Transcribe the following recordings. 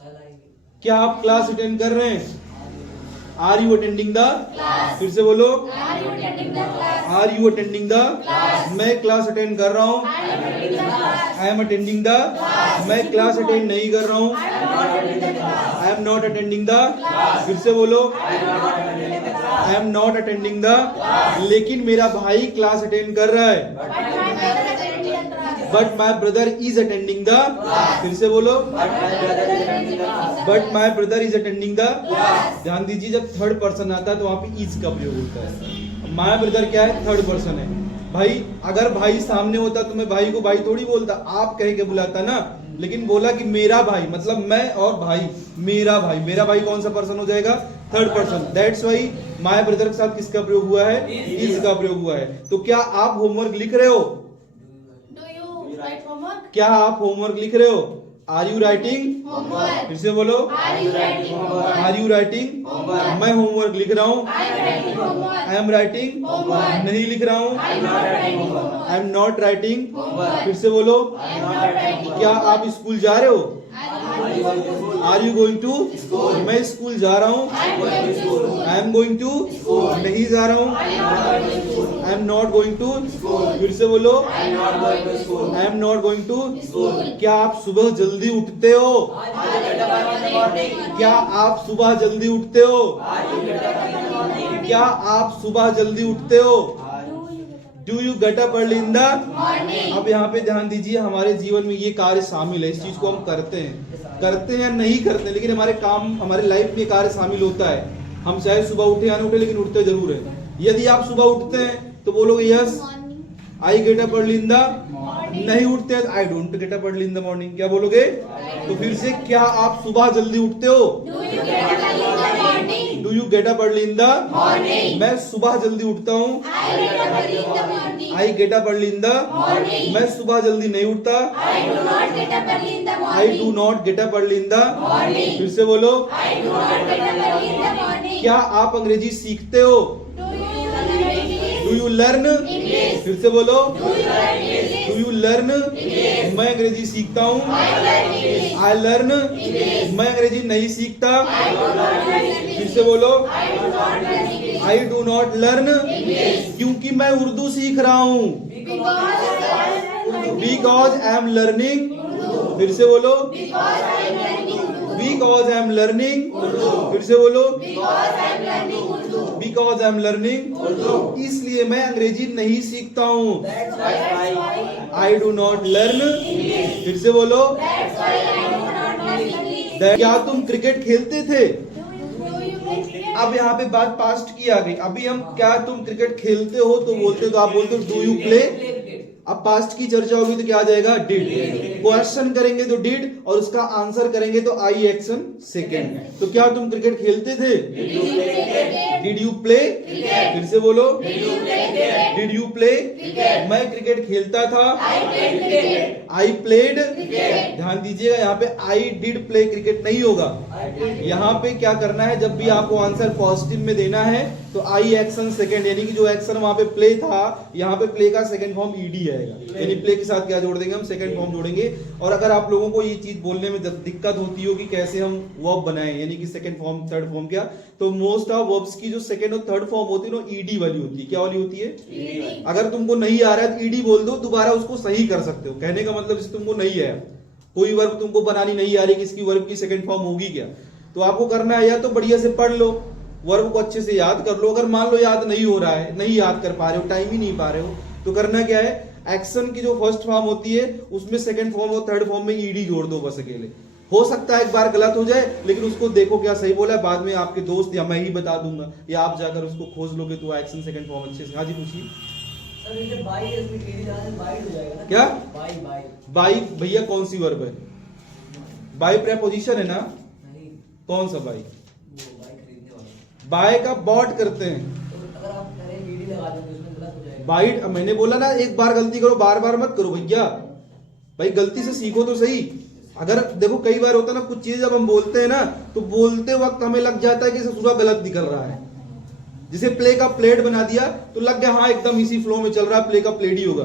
क्या आप class attend कर रहे हैं? Are you attending the class? फिर से बोलो, are you attending the class? मैं क्लास अटेंड कर रहा हूँ, आई एम अटेंडिंग द। मैं क्लास अटेंड नहीं कर रहा हूँ, I am not attending the. फिर से बोलो, I am not attending the. लेकिन मेरा भाई क्लास अटेंड कर रहा है, but my brother is attending the. फिर से बोलो, but my brother is attending the. ध्यान दीजिए, जब थर्ड पर्सन आता है तो वहां पे इज का प्रयोग होता है। माई ब्रदर क्या है? थर्ड पर्सन है। भाई अगर भाई सामने होता तो मैं भाई को भाई थोड़ी बोलता, आप कह के बुलाता ना। लेकिन बोला कि मेरा भाई, मतलब मैं और भाई, मेरा भाई। मेरा भाई कौन सा पर्सन हो जाएगा? Third person. That's why my brother के साथ किसका प्रयोग हुआ है? इज का प्रयोग हुआ है। तो क्या आप होमवर्क लिख रहे हो? क्या आप होमवर्क लिख रहे हो? Are you writing? फिर से बोलो, आर यू राइटिंग? मैं होमवर्क लिख रहा हूँ, आई एम राइटिंग। नहीं लिख रहा हूँ, आई एम नॉट राइटिंग। फिर से बोलो, क्या आप स्कूल जा रहे हो? Are you going to? मैं स्कूल जा रहा हूँ, आई एम गोइंग टू। नहीं जा रहा हूँ, I am not going to. फिर से बोलो, I am not going to. क्या आप सुबह जल्दी उठते हो? क्या आप सुबह जल्दी उठते हो? क्या आप सुबह जल्दी उठते हो? Do you get up early in the morning? अब यहाँ पे ध्यान दीजिए, हमारे जीवन में ये कार्य शामिल है। इस चीज को हम करते हैं या नहीं करते, लेकिन हमारे काम, हमारे लाइफ में कार्य शामिल होता है। हम चाहे सुबह उठे या ना उठे, लेकिन उठते जरूर है। यदि आप सुबह उठते हैं तो बोलोगे yes I get up early in the. नहीं उठते हैं, I don't get up early in the morning. क्या बोलोगे? तो फिर से, क्या आप सुबह जल्दी उठते हो? Do you get up early in the morning? मैं सुबह जल्दी उठता हूँ, I get up early in the morning. मैं सुबह जल्दी नहीं उठता, I do not get up early in the morning. फिर से बोलो, I do not get up early in the morning. क्या आप अंग्रेजी सीखते हो? Do you learn? फिर से बोलो, डू यू लर्न? मैं अंग्रेजी सीखता हूँ, आई लर्न। मैं अंग्रेजी नहीं सीखता, फिर से बोलो, आई डू नॉट लर्न। क्योंकि मैं उर्दू सीख रहा हूँ, बिकॉज आई एम लर्निंग। फिर से बोलो, बिकॉज आई एम लर्निंग। फिर से बोलो, बिकॉज आई एम लर्निंग। इसलिए मैं अंग्रेजी नहीं सीखता हूँ, आई डू नॉट लर्न। फिर से बोलो, क्या तुम क्रिकेट खेलते थे? अब यहाँ पे बात पास्ट की आ गई। अभी हम क्या तुम क्रिकेट खेलते हो तो बोलते हो, तो आप बोलते हो डू यू प्ले। अब पास्ट की चर्चा होगी तो क्या आ जाएगा? डिड। क्वेश्चन करेंगे तो डिड, और उसका आंसर करेंगे तो आई एक्शन सेकेंड। तो क्या तुम क्रिकेट खेलते थे? Did you play? फिर से बोलो, डिड यू प्ले? मैं क्रिकेट खेलता था, आई प्लेड। ध्यान दीजिएगा, यहाँ पे आई डिड प्ले क्रिकेट नहीं होगा। यहाँ पे क्या करना है, जब भी आपको आंसर पॉजिटिव में देना है तो आई एक्शन सेकेंड, यानी कि जो एक्शन वहां पे प्ले था, यहाँ पे प्ले का सेकंड फॉर्म ईडी आएगा। यानी प्ले के साथ क्या जोड़ देंगे हम? सेकंड फॉर्म जोड़ेंगे। और अगर आप लोगों को ये चीज बोलने में दिक्कत होती हो कि कैसे हम वर्ब बनाएं, यानी कि सेकंड फॉर्म थर्ड फॉर्म, क्या, तो मोस्ट ऑफ वर्ब्स की जो सेकंड और थर्ड फॉर्म होती है ना, ईडी वाली होती है। क्या वाली होती है? अगर तुमको नहीं आ रहा है तो ईडी बोल दो, दोबारा उसको सही कर सकते हो। कहने का मतलब जैसे तुमको नहीं है, कोई वर्ब तुमको बनानी नहीं आ रही कि इसकी वर्ब की सेकंड फॉर्म होगी क्या, तो आपको करना है या तो बढ़िया से पढ़ लो, वर्ब को अच्छे से याद कर लो। अगर मान लो याद नहीं हो रहा है, नहीं याद कर पा रहे हो, टाइम ही नहीं पा रहे हो, तो करना क्या है, एक्शन की जो फर्स्ट फॉर्म होती है उसमें सेकंड फॉर्म और थर्ड फॉर्म में ईडी जोड़ दो बस अकेले। हो सकता है एक बार गलत हो जाए, लेकिन उसको देखो क्या सही बोला है, बाद में आपके दोस्त या मैं ही बता दूंगा, या आप जाकर उसको खोज लोगे तो एक्शन सेकंड फॉर्म अच्छे से। हाँ जी पूछिए। क्या बाई? भैया कौन सी वर्ब है? बाई प्रेपोजिशन है ना? कौन सा बाई? बाय का बॉट करते हैं, अगर आप करें ईडी लगा देंगे उसमें गलत हो जाएगा। बाइट, मैंने बोला ना एक बार गलती करो, बार बार मत करो भैया। भाई गलती से सीखो तो सही। अगर देखो कई बार होता है ना, कुछ चीजें जब हम बोलते हैं ना तो बोलते वक्त हमें लग जाता है कि इसे पूरा गलत निकल रहा है। जिसे प्ले का प्लेट बना दिया तो लग गया हाँ एकदम इसी फ्लो में चल रहा है, प्ले का प्लेट ही होगा,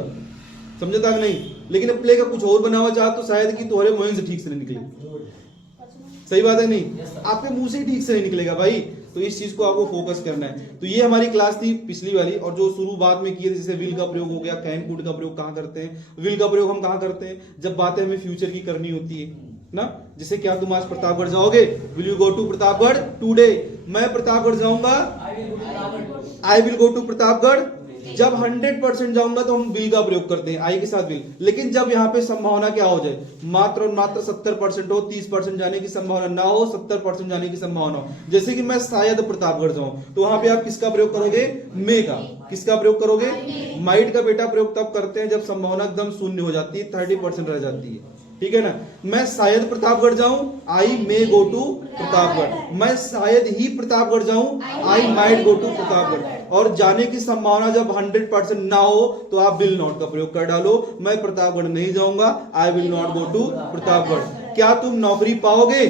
समझे था नहीं। लेकिन प्ले का कुछ और बना हुआ चाह तो शायद कि तुम्हारे मुंह से ठीक से नहीं निकले। सही बात है नहीं? Yes, sir. आपके मुंह से ठीक से नहीं निकलेगा भाई, तो इस चीज को आपको फोकस करना है। तो ये हमारी क्लास थी पिछली वाली, और जो शुरुआत में किए थे, जैसे विल का प्रयोग हो गया, कैन कुड का प्रयोग कहाँ करते हैं, विल का प्रयोग हम कहाँ करते हैं, जब बातें हमें फ्यूचर की करनी होती है ना। जैसे क्या तुम आज प्रतापगढ़ जाओगे, will you go to Pratapgarh today, मैं प्रतापगढ़ जाऊंगा, I will go to Pratapgarh. जब 100% जाऊंगा तो हम विल का प्रयोग करते हैं, आई के साथ विल। लेकिन जब यहाँ पे संभावना क्या हो जाए, मात्र और मात्र 70% हो, 30% जाने की संभावना ना हो, 70% जाने की संभावना हो, जैसे कि मैं शायद प्रतापगढ़ जाऊं, तो वहां पे आप किसका प्रयोग करोगे, मे का। किसका प्रयोग करोगे, माइट का बेटा प्रयोग तब करते हैं जब संभावना एकदम शून्य हो जाती है, 30% रह जाती है, ठीक है ना। मैं शायद प्रतापगढ़ जाऊं, आई मे गो टू प्रतापगढ़। मैं शायद ही प्रतापगढ़ जाऊं, I might go to Pratapgarh. और जाने की संभावना जब 100% ना हो तो आप विल नॉट का प्रयोग कर डालो, मैं प्रतापगढ़ नहीं जाऊंगा, I will not go to Pratapgarh. क्या तुम नौकरी पाओगे,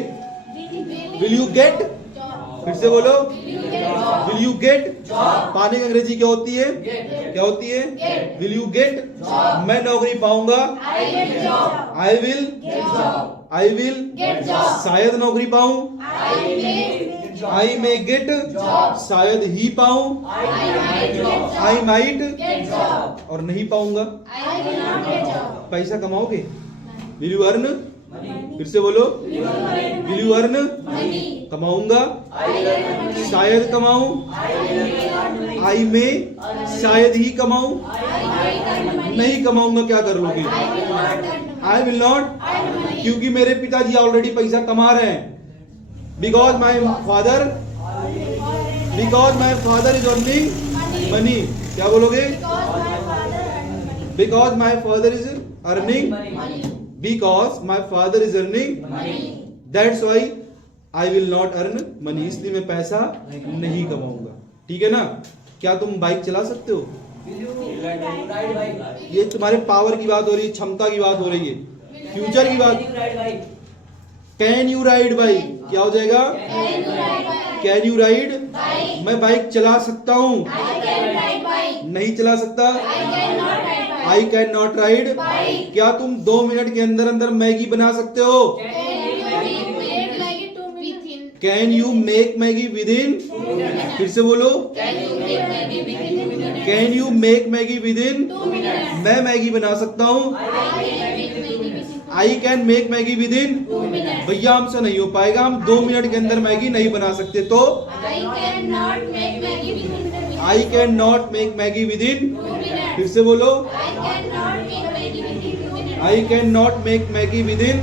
विल यू गेट, फिर से बोलो, विल यू गेट। पाने की अंग्रेजी क्या होती है, क्या होती है, विल यू गेट। मैं नौकरी पाऊंगा, आई विल शायद नौकरी पाऊं, आई मे गेट शायद ही पाऊं, आई माइट और नहीं पाऊंगा। पैसा कमाओगे, विल यू अर्न, फिर से बोलो, विल यू अर्न, कमाऊंगा, शायद कमाऊं, आई में शायद ही कमाऊं, नहीं कमाऊंगा क्या कर लोगे, आई विल नॉट, क्योंकि मेरे पिताजी ऑलरेडी पैसा कमा रहे हैं। Because my father is earning money. क्या बोलोगे, because my father is earning, because my father is earning that's why I will not earn money, इसलिए मैं पैसा नहीं कमाऊंगा, ठीक है ना। क्या तुम बाइक चला सकते हो, ये तुम्हारे पावर की बात हो रही है, क्षमता की बात हो रही है, फ्यूचर की बात। कैन यू राइड बाइक, क्या हो जाएगा, कैन यू राइड, मैं बाइक चला सकता हूँ, नहीं चला सकता, आई कैन नॉट राइड। क्या तुम 2 मिनट के अंदर अंदर मैगी बना सकते हो, can you make Maggi with in, फिर से बोलो, can you make Maggi with in, मैं मैगी बना सकता हूँ, I can make Maggi with in. भैया हमसे नहीं हो पाएगा, हम 2 मिनट के अंदर मैगी नहीं बना सकते, तो I can not make Maggi with in, फिर से बोलो, I can not make Maggi with in.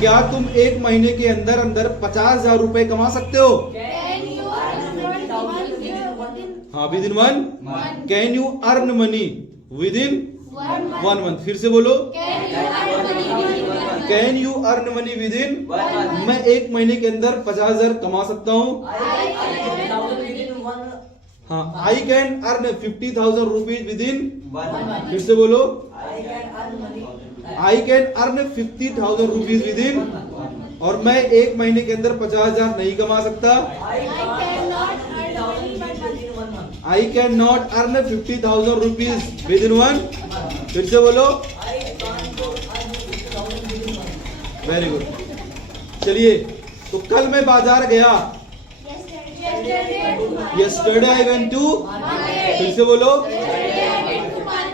क्या तुम 1 महीने के अंदर अंदर 50,000 रुपए कमा सकते हो, हाँ with in 1, can you earn money with in 1 month, फिर से बोलो, can you earn money with in, मैं 1 महीने के अंदर 50,000 कमा सकता हूँ, हाँ I can earn 50,000 rupees with in, फिर से बोलो, I can earn 50,000 rupees with in, और मैं 1 महीने के अंदर 50,000 नहीं कमा सकता, I can not earn 50,000 rupees with in 1, फिर से बोलो, वेरी गुड। चलिए, तो कल मैं बाजार गया, yesterday I went to, फिर से बोलो,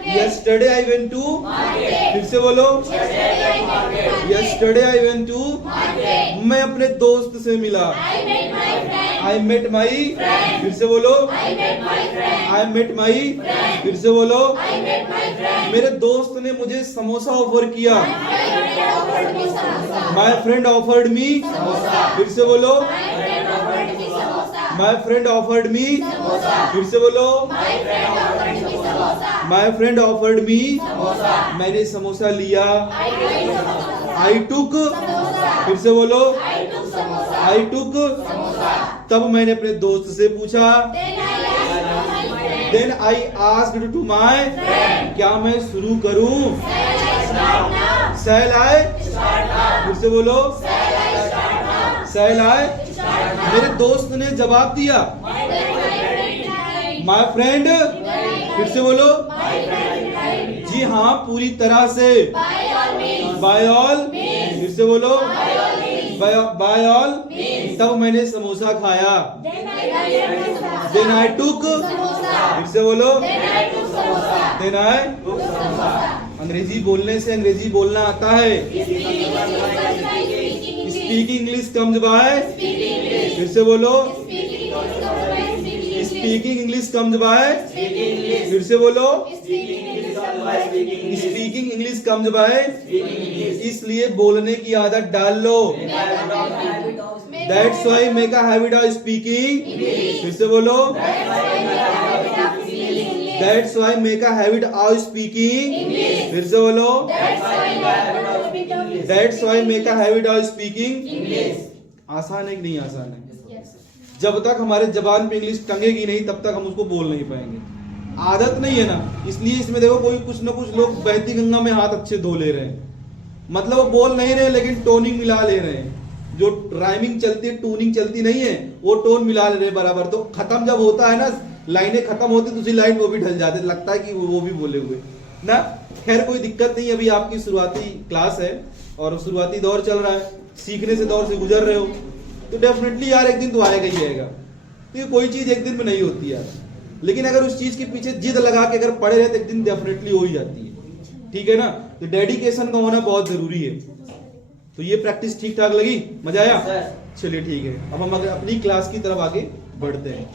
yesterday I went to, फिर से बोलो, yesterday I went to, मैं अपने दोस्त से मिला, I met my, फिर से बोलो, I met my, फिर से बोलो, मेरे दोस्त ने मुझे समोसा ऑफर किया, my friend offered me, फिर से बोलो, my friend offered me, फिर से बोलो, my friend offered me, मैंने समोसा लिया, I took, फिर से बोलो, I took, तब मैंने अपने दोस्त से पूछा, then I asked to my, क्या मैं शुरू करूं, shall I, फिर से बोलो, shall I, मेरे दोस्त ने जवाब दिया, माय फ्रेंड, फिर से बोलो, जी हाँ पूरी तरह से, बाय ऑल, फिर से बोलो, बाय ऑल तब मैंने समोसा खाया। देन आई टुक, फिर से बोलो, देन आई, अंग्रेजी बोलने से अंग्रेजी बोलना आता है। स्पीकिंग इंग्लिश कम्स बाय, फिर से बोलो, स्पीकिंग इंग्लिश कम्स बाय, फिर से बोलो, स्पीकिंग इंग्लिश कम्स बाय। इसलिए बोलने की आदत डाल लो। That's why make a habit of speaking, फिर से बोलो, that's why make a habit of speaking, फिर से बोलो, that's why make a habit of speaking. आसान है कि नहीं आसान है? जब तक हमारे जबान पे इंग्लिश टंगेगी नहीं तब तक हम उसको बोल नहीं पाएंगे। आदत नहीं है ना, इसलिए इसमें देखो कोई कुछ ना कुछ लोग बहती गंगा में हाथ अच्छे धो ले रहे हैं, मतलब वो बोल नहीं रहे लेकिन टोनिंग मिला ले रहे हैं। जो राइमिंग चलती है, टूनिंग चलती नहीं है, वो टोन मिला ले रहे हैं बराबर। तो खत्म जब होता है ना, लाइनें खत्म होती दूसरी लाइन वो भी ढल जाते, लगता है कि वो भी बोले हुए ना। खैर कोई दिक्कत नहीं, अभी आपकी शुरुआती क्लास है और शुरुआती दौर चल रहा है, सीखने से दौर से गुजर रहे हो, तो डेफिनेटली यार एक दिन तो आएगा ही आएगा। तो ये कोई चीज एक दिन में नहीं होती यार, लेकिन अगर उस चीज के पीछे जिद लगा के अगर पड़े रहे तो एक दिन डेफिनेटली हो ही जाती है। ठीक है ना? तो डेडिकेशन का होना बहुत जरूरी है। तो ये प्रैक्टिस ठीक ठाक लगी, मजा आया? चलिए ठीक है, अब हम अगर अपनी क्लास की तरफ आगे बढ़ते हैं।